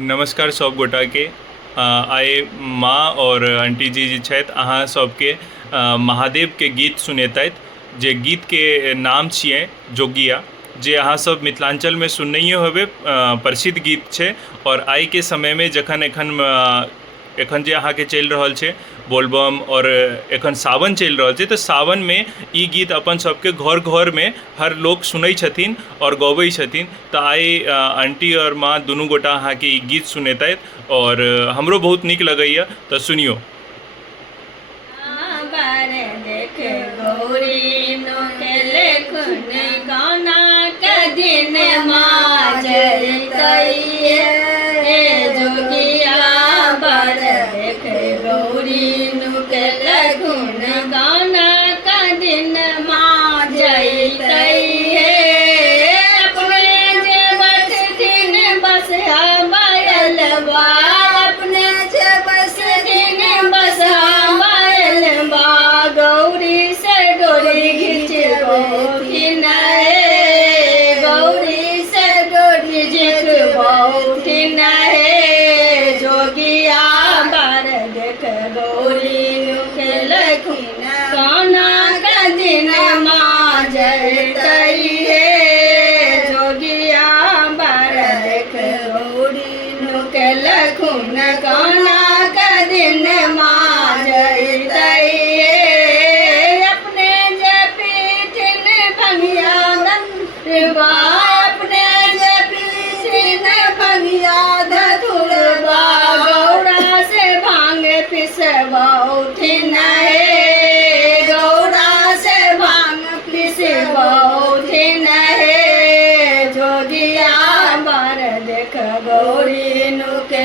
नमस्कार सब गोटा के आइ माँ और आंटी जी जे छथि अहाँ सबके महादेव के गीत सुनेतैत जे गीत के नाम छियै जोगिया, जे अहाँ सब मिथिलांचल में सुननैये होबे। प्रसिद्ध गीत छै और आइ के समय में जखन एखन जे अहाँ के चलि रहल छै बोलबम और एखन सावन चलि रहल छै, तो सावन में ई गीत अपन सबके घर घर में हर लोग सुनै छथिन और गबै छथिन। तो आइ आंटी और माँ दुनू गोटा अहाँ के ई गीत सुनेतैत और हमरो बहुत नीक लगैया, तो सुनियो। गौरी नुके